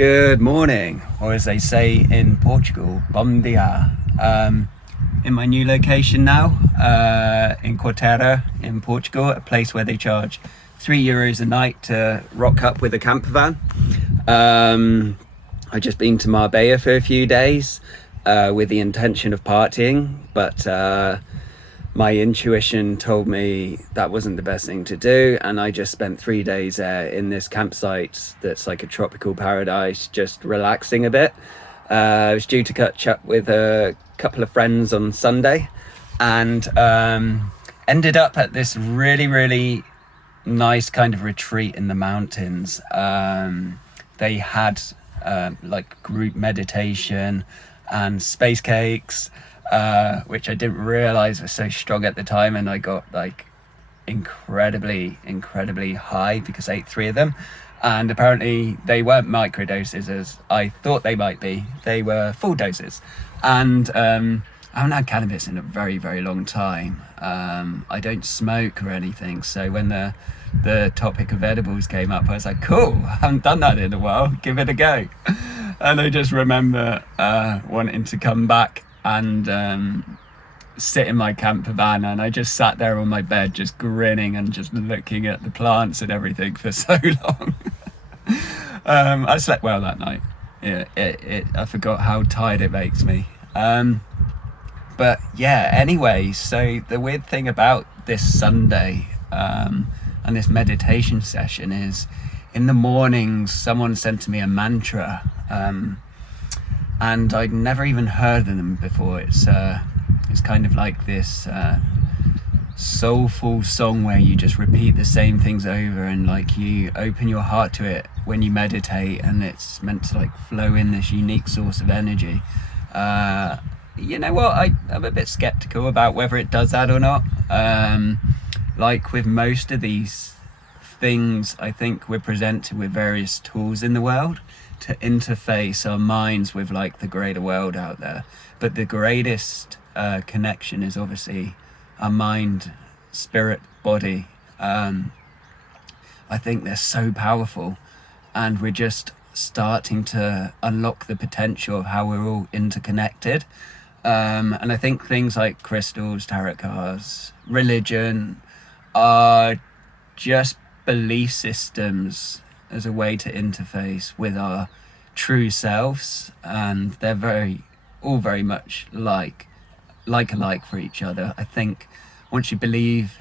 Good morning, or as they say in Portugal, bom dia. In my new location now, in Quarteira in Portugal, a place where they charge €3 a night to rock up with a camper van. I've just been to Marbella for a few days with the intention of partying, but my intuition told me that wasn't the best thing to do, and I just spent 3 days there in this campsite that's like a tropical paradise, just relaxing a bit. I was due to catch up with a couple of friends on Sunday, and ended up at this really nice kind of retreat in the mountains. They had like group meditation and space cakes, which I didn't realize was so strong at the time, and I got like incredibly high because I ate 3 of them, and apparently they weren't microdoses as I thought they might be. They were full doses, and I haven't had cannabis in a very long time. I don't smoke or anything, so when the topic of edibles came up, I was like, cool, I haven't done that in a while, give it a go. And I just remember wanting to come back and sit in my camper van, and I just sat there on my bed just grinning and just looking at the plants and everything for so long. I slept well that night. I forgot how tired it makes me. But yeah, anyway, so the weird thing about this Sunday and this meditation session is in the mornings someone sent to me a mantra, and I'd never even heard of them before. It's kind of like this soulful song where you just repeat the same things over, and like you open your heart to it when you meditate, and it's meant to like flow in this unique source of energy. You know what, I'm a bit skeptical about whether it does that or not. Like with most of these things, I think we're presented with various tools in the world to interface our minds with like the greater world out there, but the greatest connection is obviously our mind, spirit, body. I think they're so powerful, and we're just starting to unlock the potential of how we're all interconnected. And I think things like crystals, tarot cards, religion are just belief systems as a way to interface with our true selves, and they're all very much alike for each other. I think once you believe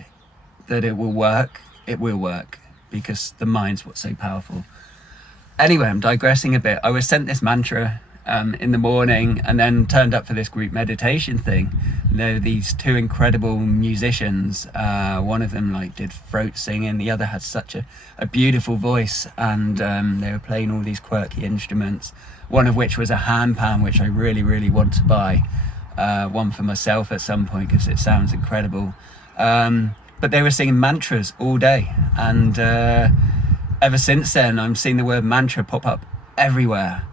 that it will work because the mind's what's so powerful. Anyway, I'm digressing a bit. I was sent this mantra in the morning, and then turned up for this group meditation thing. There were these 2 incredible musicians. One of them like did throat singing, the other had such a beautiful voice, and they were playing all these quirky instruments, one of which was a handpan, which I really want to buy one for myself at some point because it sounds incredible. But they were singing mantras all day, and ever since then I'm seeing the word mantra pop up everywhere.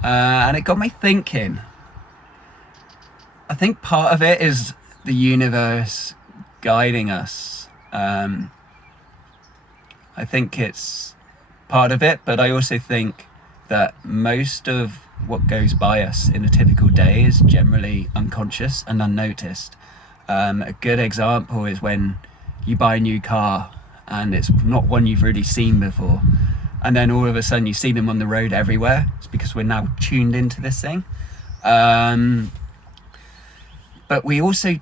And it got me thinking. I think part of it is the universe guiding us. I think it's part of it, but I also think that most of what goes by us in a typical day is generally unconscious and unnoticed. A good example is when you buy a new car and it's not one you've really seen before, and then all of a sudden you see them on the road everywhere. It's because we're now tuned into this thing. But we also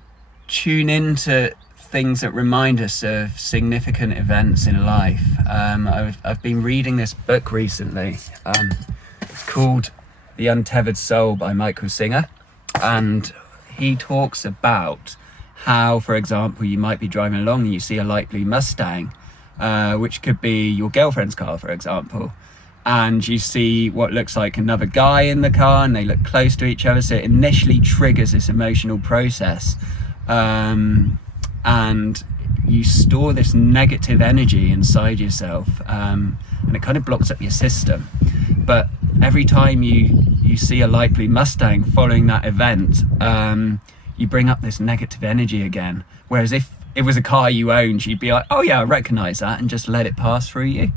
tune into things that remind us of significant events in life. I've been reading this book recently. It's called The Untethered Soul by Michael Singer. And he talks about how, for example, you might be driving along and you see a light blue Mustang, which could be your girlfriend's car, for example, and you see what looks like another guy in the car, and they look close to each other, so it initially triggers this emotional process, and you store this negative energy inside yourself, and it kind of blocks up your system. But every time you see a light blue Mustang following that event, you bring up this negative energy again, whereas if it was a car you owned, you'd be like, oh yeah, I recognize that, and just let it pass through you.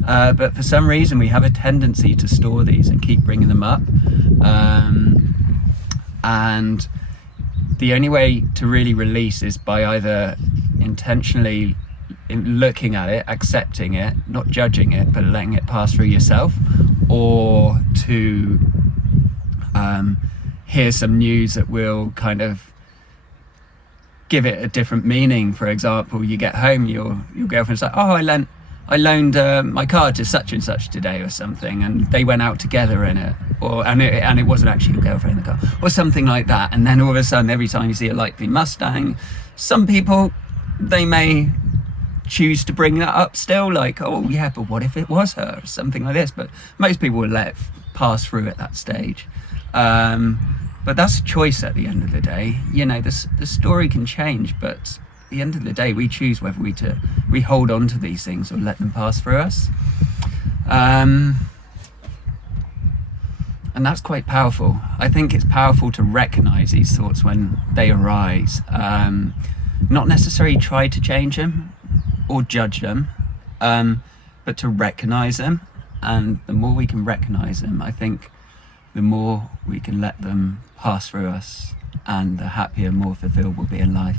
But for some reason we have a tendency to store these and keep bringing them up, and the only way to really release is by either intentionally looking at it, accepting it, not judging it, but letting it pass through yourself, or to hear some news that will kind of give it a different meaning. For example, you get home, your girlfriend's like, oh, I loaned my car to such and such today or something, and they went out together in it, and it wasn't actually your girlfriend in the car, or something like that. And then all of a sudden, every time you see a light green Mustang, some people, they may choose to bring that up still, like, oh yeah, but what if it was her, or something like this. But most people will let it pass through at that stage. But that's a choice at the end of the day. You know, the story can change, but at the end of the day, we choose whether we hold on to these things or let them pass through us. And that's quite powerful. I think it's powerful to recognize these thoughts when they arise. Not necessarily try to change them or judge them, but to recognize them. And the more we can recognize them, I think the more we can let them pass through us, and the happier, more fulfilled we'll be in life.